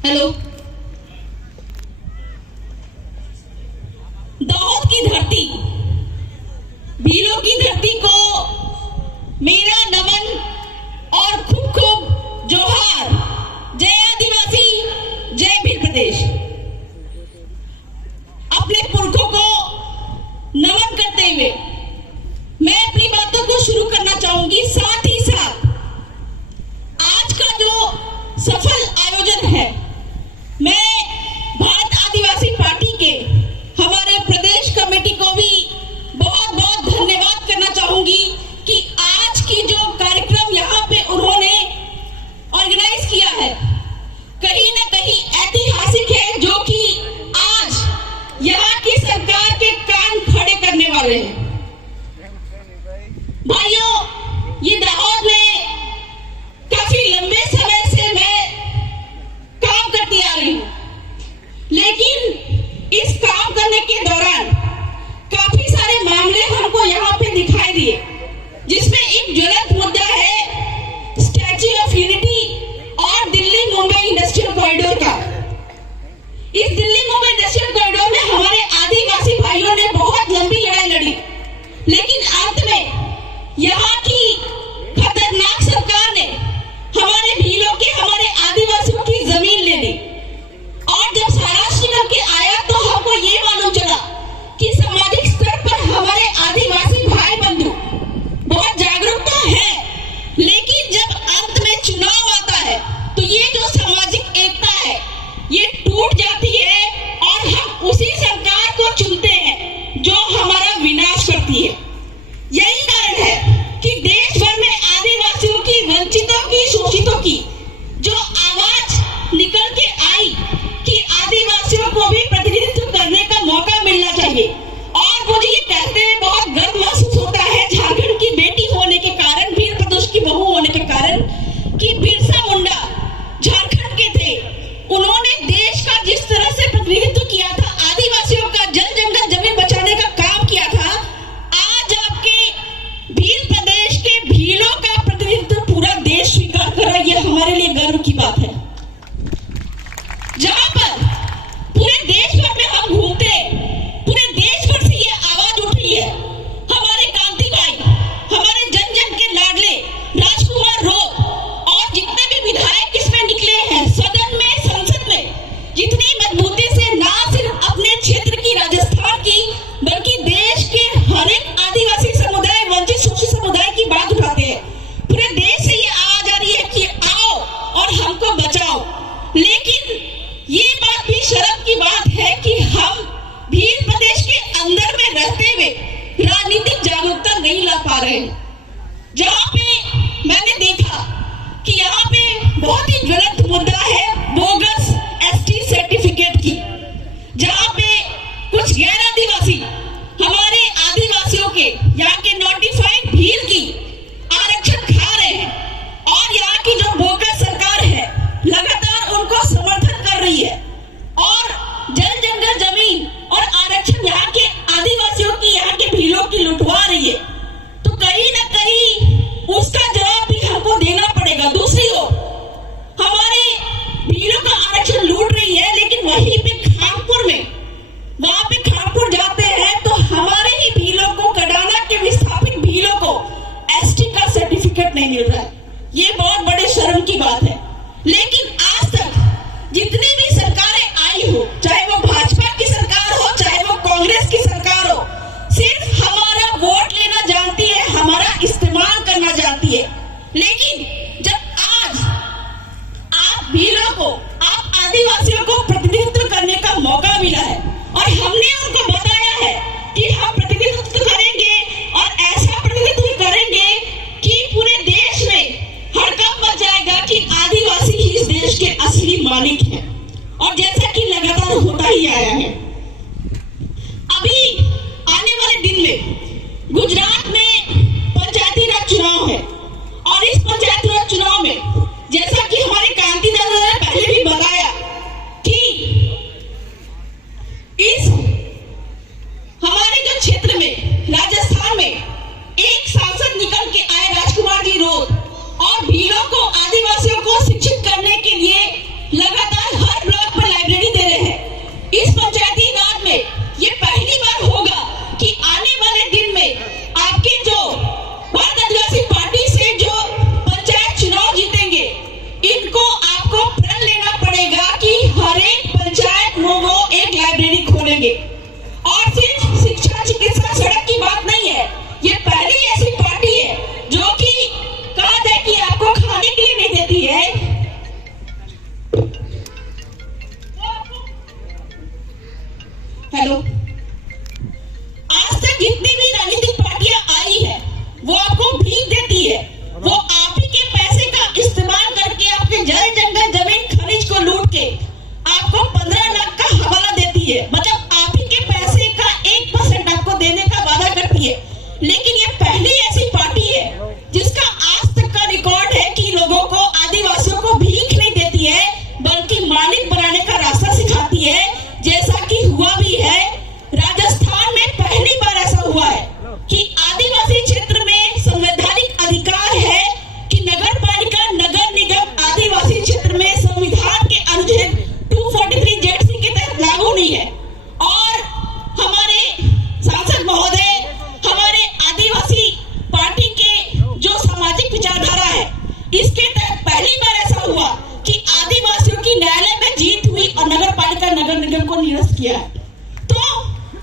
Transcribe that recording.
Hello. Dawood की धरती, भीलों की धरती को मेरा नमन और खूब खूब जोहार। जय आदिवासी, जय भील प्रदेश। अपने पुरखों को नमन करते हुए मैं अपनी बातों को शुरू करना चाहूंगी। साथ ही साथ आज का जो सफल आयोजन है, मैं भारत आदिवासी पार्टी के हमारे प्रदेश कमेटी को भी बहुत बहुत धन्यवाद करना चाहूंगी कि आज की जो कार्यक्रम यहाँ पे उन्होंने ऑर्गेनाइज किया है, कहीं ना कहीं ऐतिहासिक है, जो कि आज यहाँ की सरकार के कान खड़े करने वाले हैं। भाइयों, ये दाऊद में काफी लंबे समय से मैं काम करती आ रही हूँ, लेकिन इस काम करने के दौरान काफी सारे मामले हमको यहाँ पे दिखाई दिए, जिसमें एक ज्वलंत मुद्दा है स्टैच्यू ऑफ यूनिटी और दिल्ली मुंबई इंडस्ट्रियल कॉरिडोर का। इस दिल्ली मुंबई इंडस्ट्रियल कॉरिडोर में हमारे आदिवासी भाइयों ने बहुत लंबी लड़ाई लड़ी, लेकिन अंत में यहाँ की खतरनाक सरकार ने हमारे भीलों के, हमारे आदिवासियों की जमीन ले ली। और जब सारांश निकल के आया तो हमको ये मालूम चला कि सामाजिक स्तर पर हमारे आदिवासी भाई बंधु बहुत जागरूक तो है, लेकिन जब अंत में चुनाव आता है तो ये जो सामाजिक एकता है ये टूट जाती है और हम उसी सरकार को चुनते हैं जो हमारा विनाश करती है। यही कारण है कि देश भर में आदिवासियों की, वंचितों की, शोषितों की जो आवाज निकल के आई कि आदिवासियों को भी प्रतिनिधित्व करने का मौका मिलना चाहिए। और मुझे ये कहते हुए बहुत गर्व महसूस होता है, झारखंड की बेटी होने के कारण, भील प्रदेश की बहू होने के कारण, कि बिरसा मुंडा झारखंड के थे। उन्होंने देश का जिस तरह से प्रतिनिधित्व किया था, आदिवासियों का जल जंगल जमीन बचाने का काम किया था, आज आपके भील प्रदेश के भीलों का प्रतिनिधित्व पूरा देश स्वीकार कर रहा है। ये हमारे लिए गर्व की बात है। जहां पर पूरे देश भर में हम घूमते, पूरे देश भर से ये आवाज उठ रही है, हमारे कांति भाई, हमारे जन जन के लाडले राजकुमार रोग और जितने भी विधायक इसमें निकले हैं, सदन में, संसद में, जितनी मजबूती से ना सिर्फ अपने क्षेत्र की, राजस्थान की, बल्कि देश के हर एक आदिवासी समुदाय, वंचित शोषित समुदाय की बात उठाते हैं। पूरे देश से ये आवाज आ रही है कि आओ और हमको बचाओ। लेकिन ये बात भी शर्म की बात है कि हम भील प्रदेश के अंदर में रहते हुए राजनीतिक जागरूकता नहीं ला पा रहे हैं। जहां पे मैंने देखा कि यहाँ पे बहुत ही ज्वलंत मुद्दा है बोगस एसटी सर्टिफिकेट की, जहां पे कुछ गैर आदिवासी हमारे आदिवासियों के, यहाँ के नोटिफाइड भील की आरक्षण खा रहे हैं। और यहाँ की जो बोगस सरकार है लगातार उनको समर्थन कर रही है और जल जंगल जमीन और आरक्षण यहाँ के आदिवासियों की, यहाँ के भीलों की लुटवा रही है। तो कहीं ना कहीं उसका जवाब भी हमको देना पड़ेगा। दूसरी ओर हमारे भीलों का आरक्षण लूट रही है, लेकिन वहीं पे खानपुर में, वहां पे खानपुर जाते हैं तो हमारे ही भीलों को, कडाना के विस्थापित भीलों को एसटी का सर्टिफिकेट नहीं मिल रहा है। ये बहुत बड़े शर्म की बात है। लेकिन आज तक जितनी भी सरकारें आई हो, चाहे वो भाजपा की सरकार हो, चाहे वो कांग्रेस की सरकार हो, सिर्फ हमारा वोट लेना जानती है, हमारा इस्तेमाल करना जानती है। लेकिन जब आज आप भीलों को, आप आदिवासियों को प्रतिनिधित्व करने का मौका मिला है और हमने उनको बताया है कि हम प्रतिनिधित्व करेंगे और ऐसा प्रतिनिधित्व करेंगे कि पूरे देश में हड़कंप मच जाएगा कि आदिवासी ही इस देश के असली मालिक हैं। और जैसा कि लगातार होता ही आया है, अभी आने वाले दिन में गुजरात में पंचायती राज चुनाव है और इस पंचायती राज चुनाव में, जैसा कि हमारे कांति दादा ने पहले भी बताया कि इस हमारे जो क्षेत्र में, राजस्थान में, एक सांसद निकल के आए, राजकुमार जी रोग, और भीलों को, आदिवासियों को शिक्षित करने के लिए लगातार हर करेंगे। और सिर्फ शिक्षा, चिकित्सा, सड़क की बात नहीं है, ये पहली ऐसी पार्टी है जो कि कहा जाए कि आपको खाने के लिए नहीं देती है। हेलो, आज तक जितनी भी राजनीतिक पार्टियां आई है वो आपको भीख देती है, वो आप ही के पैसे का इस्तेमाल करके आपके जल जंगल जमीन खनिज को लूट के आपको 15 लाख का हवाला देती है। मतलब आप ही के पैसे का 1% आपको देने का वादा करती है। लेकिन ये पहली ऐसी पार्टी है जिसका आज तक का रिकॉर्ड है कि लोगों को, आदिवासियों को भीख नहीं देती है बल्कि मालिक बनाने का रास्ता सिखाती है, जैसा कि हुआ भी है। राजस्थान में पहली बार ऐसा हुआ है कि आदिवासी क्षेत्र में संवैधानिक अधिकार है कि नगर पालिका, नगर निगम आदिवासी क्षेत्र में संविधान के अनुच्छेद 243 जेड के तहत लागू नहीं है। और हमारे सांसद महोदय, हमारे आदिवासी पार्टी के जो सामाजिक विचारधारा है, इसके तहत पहली बार ऐसा हुआ कि आदिवासियों की न्यायालय में जीत हुई और नगर पालिका, नगर निगम को निरस्त किया है।